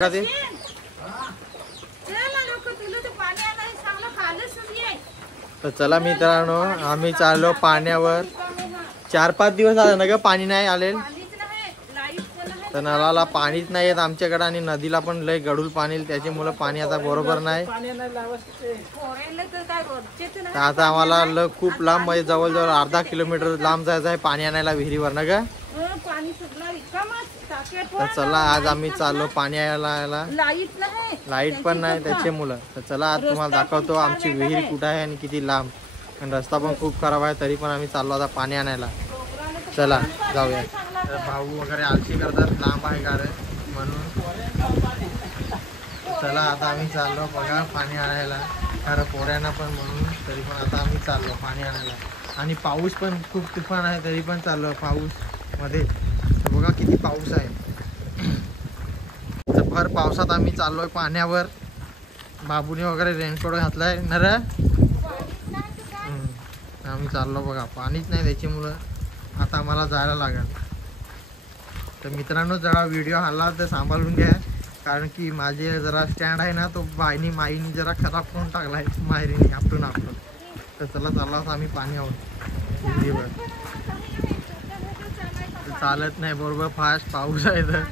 ते तर चला मित्रांनो, आम्ही चाललो पाण्यावर. 4-5 दिवस झाले ना ग पाणी नाही आले, तर नळाला पाणीच नाही येत आमच्याकडे आणि नदीला पण लय गडूल पाणी, त्याच्यामुळे पाणी आता बरोबर नाही. तर आता आम्हाला खूप लांब म्हणजे जवळजवळ अर्धा किलोमीटर लांब जायचं आहे पाणी आणायला विहिरीवर ना ग. तर चला आज आम्ही चाललो पाणी आणायला. लाईट पण नाही त्याच्यामुळं. तर चला आज तुम्हाला दाखवतो आमची विहीर कुठं आहे आणि किती लांब. आणि रस्ता पण खूप खराब आहे, तरी पण आम्ही चाललो आता पाणी आणायला. चला जाऊया. तर भाऊ वगैरे आलशी करतात, लांब आहे का रे म्हणून. चला आता आम्ही चाललो बघा पाणी आणायला. खरं पोऱ्यांना पण म्हणून, तरी पण आता आम्ही चाललो पाणी आणायला. आणि पाऊस पण खूप तुफान आहे, तरी पण चाललो पाऊस मध्ये. बघा किती पाऊस आहे. तर भर पावसात आम्ही चाललोय पाण्यावर. बाबूने वगैरे रेनकोट घातलाय ना रे. आम्ही चाललो बघा, पाणीच नाही त्याच्यामुळं आता आम्हाला जायला लागेल. तर मित्रांनो जरा व्हिडिओ आला तर सांभाळून घ्या, कारण की माझे जरा स्टँड आहे ना तो माईनी जरा खराब करून टाकलाय माहेरीने आपटून. तर चला चालला आम्ही पाण्यावर. चालत नाही बरोबर, फास्ट पाऊस आहे तर.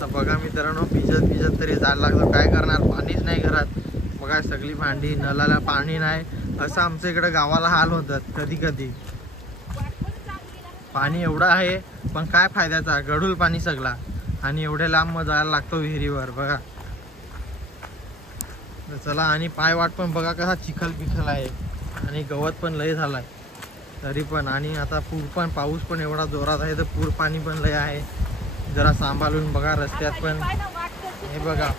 तर बघा मित्रांनो, भिजत तरी जायला लागतं. काय करणार, पाणीच नाही घरात. बघा सगळी भांडी, नळाला पाणी नाही. असं आमच्या इकडे गावाला हाल होतात कधी कधी. पाणी एवढं आहे पण काय फायद्याचा, गढूळ पाणी सगळा. आणि एवढे लांब जायला लागतो विहिरीवर बघा. तर चला. आणि पायवाट पण बघा कसा चिखल आहे, आणि गवत पण लय झालाय तरी पण. आणि आता पूर पण, पाऊस पण एवढा जोरात आहे तर पूर पाणी पण लय आहे. जरा सांभाळून बघा. रस्त्यात पण हे बघा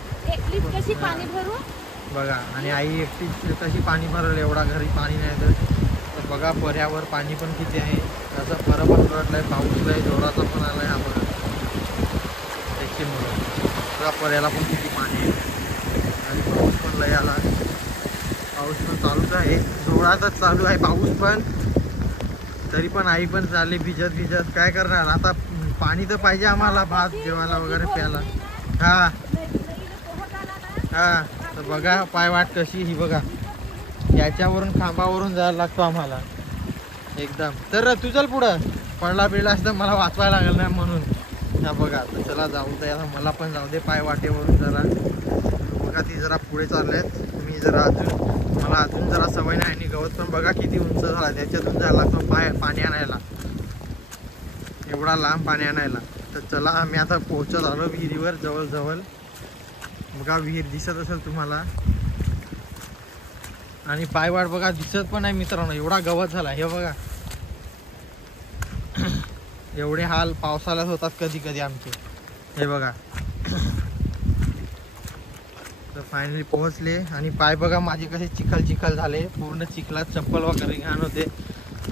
बघा. आणि आई एकटी कशी पाणी भरल, एवढा घरी पाणी नाही तर बघा. पर्यावर पाणी पण किती आहे. त्याचा पर पण पडलाय, पाऊस लय जोराचा पण आलाय हा बघा. त्याच्यामुळं बघा पर्याला पण किती पाणी आहे. आणि पाऊस पण लय आला. पाऊस पण चालूच आहे, जोरातच चालू आहे पाऊस पण. तरी पण आई पण चालली भिजत. काय करणार आता, पाणी तर पाहिजे आम्हाला भात जेवायला वगैरे प्यायला. हा. तर बघा पायवाट कशी ही बघा. याच्यावरून खांबावरून जायला लागतो आम्हाला एकदम. तर तू चल पुढं, पडला असतं मला वाचवायला लागेल नाही म्हणून. हा बघा. तर चला जाऊ दे, मला पण जाऊ दे पायवाटेवरून जरा. बघा ती जरा पुढे चाललेत, मी जरा मला अजून जरा सवय नाही. आणि गवत पण बघा किती उंच झाला, त्याच्यातून जायला लागतो पाणी आणायला, एवढा लांब पाणी आणायला. तर चला आम्ही आता पोहोचत आलो विहिरीवर जवळ. बघा विहीर दिसत असेल तुम्हाला. आणि पायवाट बघा दिसत पण नाही मित्रांनो, एवढा गवत झाला. हे बघा एवढे हाल पावसाळ्यात होतात कधी आमचे. हे बघा. तर फायनली पोहोचले. आणि पाय बघा माझे कसे चिखल झाले, पूर्ण चिखलात. चप्पल वगैरे घाण होते.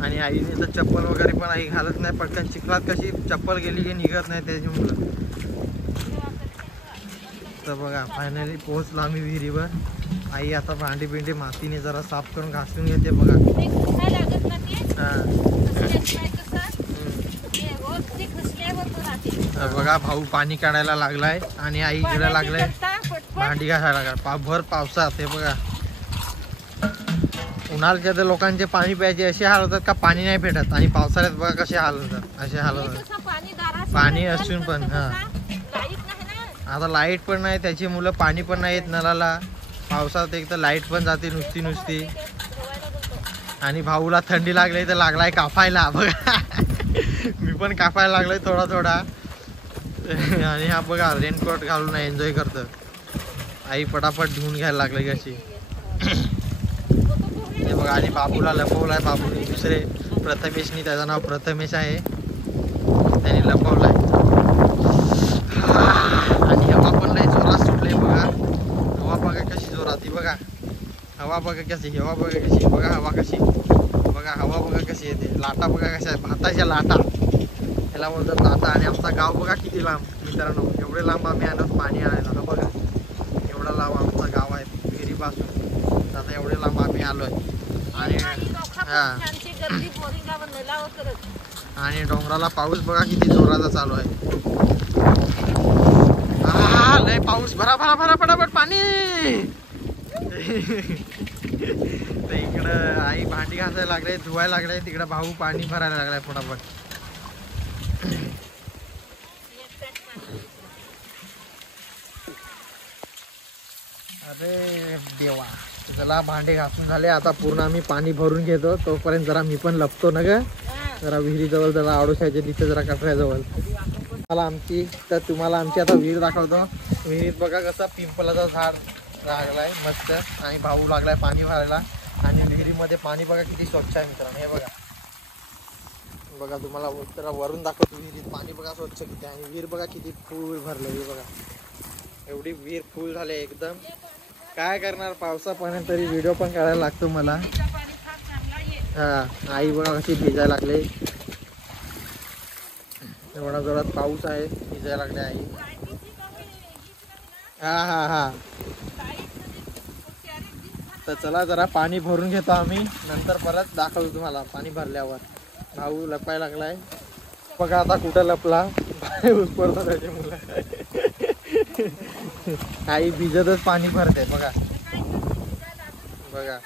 आणि आईने तर चप्पल वगैरे पण आई घालत नाही पटकन. चिखलात कशी चप्पल गेली की निघत नाही त्याच्यामुळं. तर बघा फायनली पोहोचलो आम्ही विहिरीवर. आई आता भांडी मातीने जरा साफ करून घासून घेते बघा. बघा भाऊ पाणी काढायला लागलाय आणि आई इकडे लागलाय भांडी घासायला लागला भर पावसात. हे बघा उन्हाळ्याच्या तर लोकांचे पाणी प्यायचे असे हाल होतात का पाणी नाही भेटत. आणि पावसाळ्यात बघा कसे हाल होतात, असे हाल होतात पाणी असून पण. आता लाईट पण नाही, त्याची मुलं पाणी पण नाही येत नळाला. पावसात एक तर लाईट पण जाते नुसती. आणि भाऊला थंडी लागली तर लागलाय कापायला बघा. मी पण कापायला लागलोय थोडा. आणि हा बघा रेनकोट घालून एन्जॉय करतो. आई पटापट धुवून घ्यायला लागले कशी. हे बघा. आणि बाबूला लपवलाय बाबूने, दुसरे प्रथमेशनी, त्याचं नाव प्रथमेश आहे, त्यांनी लपवलाय. आणि हवा पण लय जोरात सुटले बघा. हवा बघा कशी जोरात. ही बघा हवा बघा कशी, हवा बघा कशी. बघा हवा कशी, बघा हवा बघा कशी येते. लाटा बघा कशा आहे, भाताच्या लाटा त्याला बोलतात लाटा. आणि आमचा गाव बघा किती लांब मित्रांनो. एवढे लांब आम्ही आलो पाणी आणायला. बघा एवढा लांब आमचा गाव आहे विहिरीपासून. आता एवढे लांब आम्ही आलोय. आणि आणि डोंगराला पाऊस बघा किती जोराचा चालू आहे. लय पाऊस, भरा भरा भरा फटाफट पाणी. तर इकडं आई भांडी घासायला लागले, धुवायला लागले, तिकडं भाऊ पाणी भरायला लागलाय फटाफट. अरे देवा, चला भांडे घासून झाले, आता पूर्ण आम्ही पाणी भरून घेतो. तोपर्यंत जरा मी पण लपतो ना ग, जरा विहिरीजवळ, जरा आडोशाच्या तिथे, जरा कचऱ्याजवळ. तुम्हाला आमची आता विहीर दाखवतो. विहिरीत बघा कसं पिंपलाचं झाड लागलाय मस्त, आणि भाऊ लागलाय पाणी भरायला. आणि विहिरीमध्ये पाणी बघा किती स्वच्छ आहे मित्रांनो. हे बघा तुम्हाला जरा वरून दाखवतो. विहिरीत पाणी बघा स्वच्छ किती आहे, आणि विहीर बघा किती फुल भरलं. हे बघा एवढी विहीर फुल झाले एकदम. काय करणार, पावसा पाण्यात तरी व्हिडिओ पण काढायला लागतो मला. हा, आई बघा कशी भिजायला लागले, एवढा जोरात पाऊस आहे, भिजायला लागले आई. हा हा हा, तर चला जरा पाणी भरून घेतो आम्ही, नंतर परत दाखवतो तुम्हाला पाणी भरल्यावर. भाऊ लपायला लागलाय बघा, आता कुठं लपला पडतो त्याची मुलं. आई भिजतच पाणी भरते बघा. बघा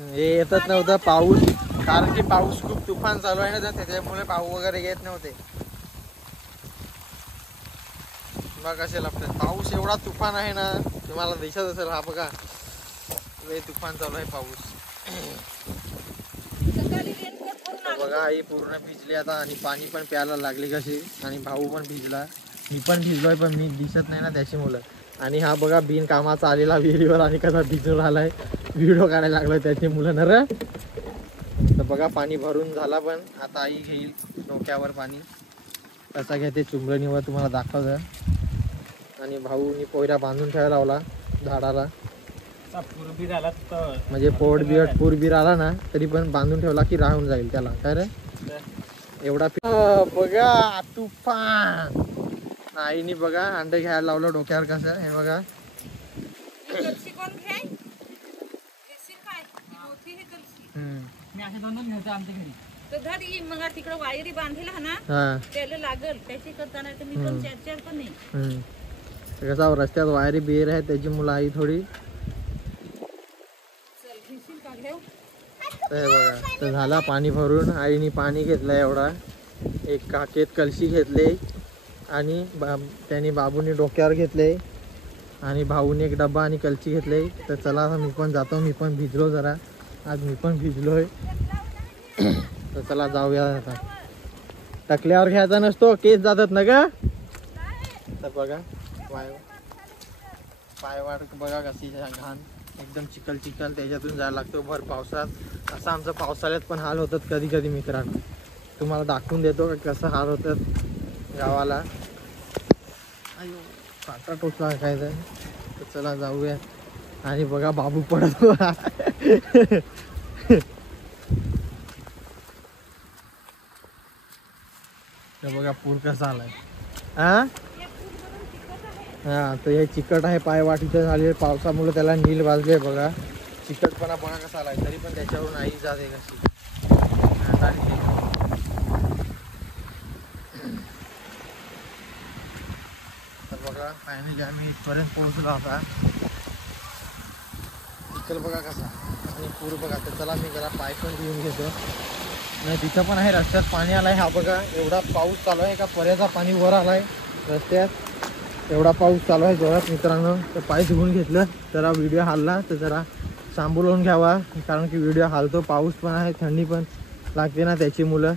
हे येतच नव्हतं पाऊस, कारण की पाऊस खूप तुफान चालू आहे ना, त्याच्यामुळे भाऊ वगैरे येत नव्हते. बघा कसे लपतात. पाऊस एवढा तुफान आहे ना, तुम्हाला दिसत असेल. हा बघा लय तुफान चालू आहे पाऊस. बघा आई पूर्ण भिजली आता, आणि पाणी पण प्यायला लागली कशी, आणि भाऊ पण भिजला, मी पण भिजलोय, पण मी दिसत नाही ना त्याची मुलं. आणि हा बघा बिन कामाचा आलेला विहिरीवर, आणि कसा भिजून आलाय, व्हिडिओ काढायला लागलाय त्याची मुलं ना रे. तर बघा पाणी भरून झाला, पण आता आई घेईल डोक्यावर पाणी. कसा घेते चुंबणीवर तुम्हाला दाखवतं. आणि भाऊनी पोयरा बांधून ठेवायला लावला झाडाला, म्हणजे पोट बिट पूर बीर आला ना तरी पण बांधून ठेवला की राहून जाईल त्याला. काय रे एवढा बघा तुफान. आईनी बघा अंडे घ्यायला लावलं डोक्यावर कसं. हे बघा तिकडे वायरी बांधलेला ना, त्याला लागल त्याची करता नाही तर मी पण चार पण नाही. कसा रस्त्यात वायरी बिर आहे त्याची मुलं आई थोडी. तर बघा तर झाला पाणी भरून. आईने पाणी घेतलं एवढा, एक काकेत कलशी घेतले, आणि त्यांनी बाबूने डोक्यावर घेतले, आणि भाऊने एक डब्बा आणि कलशी घेतले. तर चला आता मी पण जातो, मी पण भिजलो जरा, आज मी पण भिजलोय. तर चला जाऊया आता. टकल्यावर घ्यायचा नसतो, केस जातात ना ग. तर बघा पायवाट बघा कशी घाण, एकदम चिखल चिखल, त्याच्यातून जायला लागतो भर पावसात. असं आमचं पावसाळ्यात पण हाल होतात कधी कधी मित्रांनो. तुम्हाला दाखवून देतो कसं हाल होतात गावाला. अयो काटा टोचला काय तर चला जाऊया. आणि बघा बाबू पडतो. बघा पूर कसा आलाय. हा तर हे चिकट आहे, पायवाटीचं झाले पावसामुळे, त्याला नील वाजले बघा. चिकटपणा बघा कसा आलाय, तरी पण त्याच्यावरून आई जाते कशी. तर बघा फायनली आम्ही इथपर्यंत पोहोचलो आता. चिखल बघा कसा, आणि पूर बघा. तर चला मी जरा पाय पण घेऊन घेतो. नाही तिथं पण आहे रस्त्यात पाणी आलाय. हा बघा एवढा पाऊस चालू आहे का पर्याचा पाणी वर आलाय रस्त्यात. एवढा पाऊस चालू आहे जोरात मित्रांनो. तर पाय धुवून घेतलं, जरा व्हिडिओ हालला तर जरा सांभाळून घ्यावा, कारण की व्हिडिओ हालतो. पाऊस पण आहे, थंडी पण लागते ना त्याची मुलं.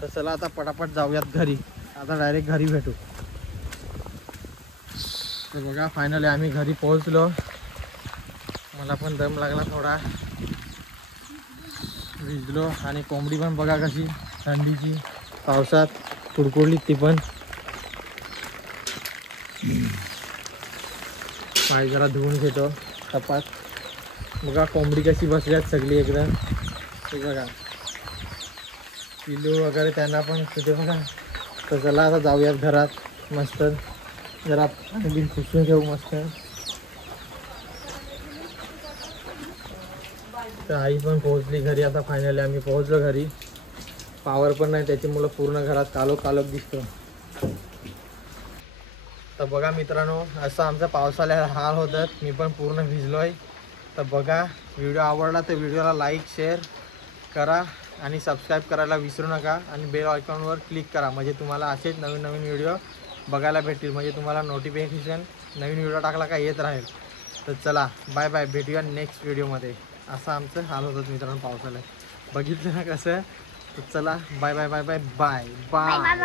तर चला आता पटापट जाऊयात घरी. आता डायरेक्ट घरी भेटू. तर बघा फायनली आम्ही घरी पोहोचलो. मला पण दम लागला थोडा, भिजलो. आणि कोंबडी पण बघा कशी थंडीची पावसात कुडकुडली ती पण. पाय जरा धुवून घेतो कपात. बघा कोंबडी कशी बसल्यात सगळी एकदम. ते बघा पिल्लू वगैरे त्यांना पण कुठे बघा. तर चला आता जाऊयात घरात, मस्त जरा बिल पुसून घेऊ मस्त. तर आई पण पोहोचली घरी. आता फायनली आम्ही पोहोचलो घरी. पावर पण नाही, त्याच्यामुळं पूर्ण घरात कालोख कालोख दिसतो. तर बघा मित्रांनो, असं आमचा पावसाळ्यात हाल होतात. मी पण पूर्ण भिजलोय. तर बघा, व्हिडिओ आवडला तर व्हिडिओला लाईक शेअर करा आणि सबस्क्राईब करायला विसरू नका आणि बेल आयकॉनवर क्लिक करा, म्हणजे तुम्हाला असेच नवीन नवीन व्हिडिओ बघायला भेटतील, म्हणजे तुम्हाला नोटिफिकेशन नवीन व्हिडिओ टाकला का येत राहील. तर चला बाय बाय, भेटूया नेक्स्ट व्हिडिओमध्ये. असं आमचं हाल होतं मित्रांनो पावसाळ्यात, बघितलं ना कसं. तर चला bye bye bye bye bye bye.